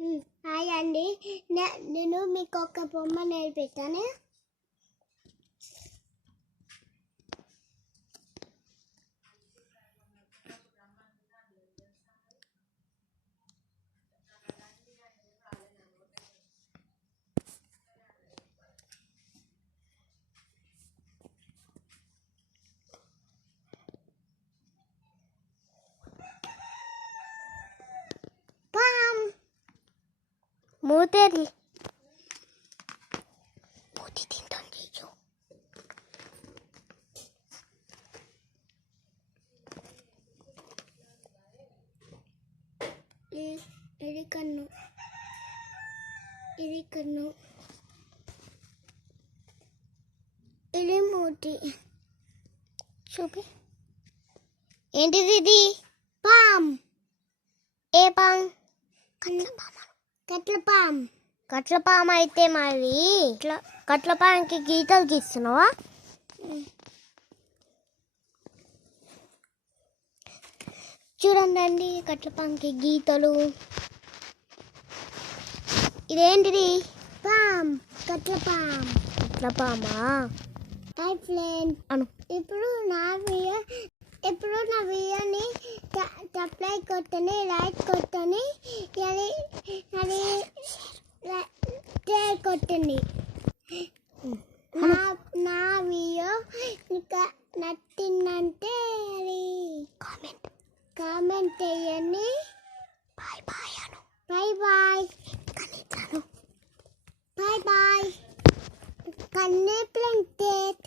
Hi అండి, నేను మీకు ఒక బొమ్మ నేర్పిస్తాను. మూతేది మూతి తింటుంది. ఇది కన్ను, ఇది కన్ను, ఇది మూతి. చూపి. ఏంటిది ఇది? పామ్. ఏ పామ్? కట్ల పాము అయితే మరి కట్ల పాముకి గీతలు గీస్తున్నావా? చూడండి కట్ల పాముకి గీతలు. ఇదేంటిది? పామ్. కట్ల పామా? హాయ్ ఫ్రెండ్ అను. ఇప్పుడు నా వీడియోని సబ్స్క్రైబ్ కొట్టని, లైక్ కొట్టని, అది షేర్ కొట్టండి. నా వీడియో ఇంకా నచ్చిందంటే అది కామెంట్ చేయండి. బాయ్ బాయ్ అను. Bye bye bye bye. కన్నే ప్లేట్.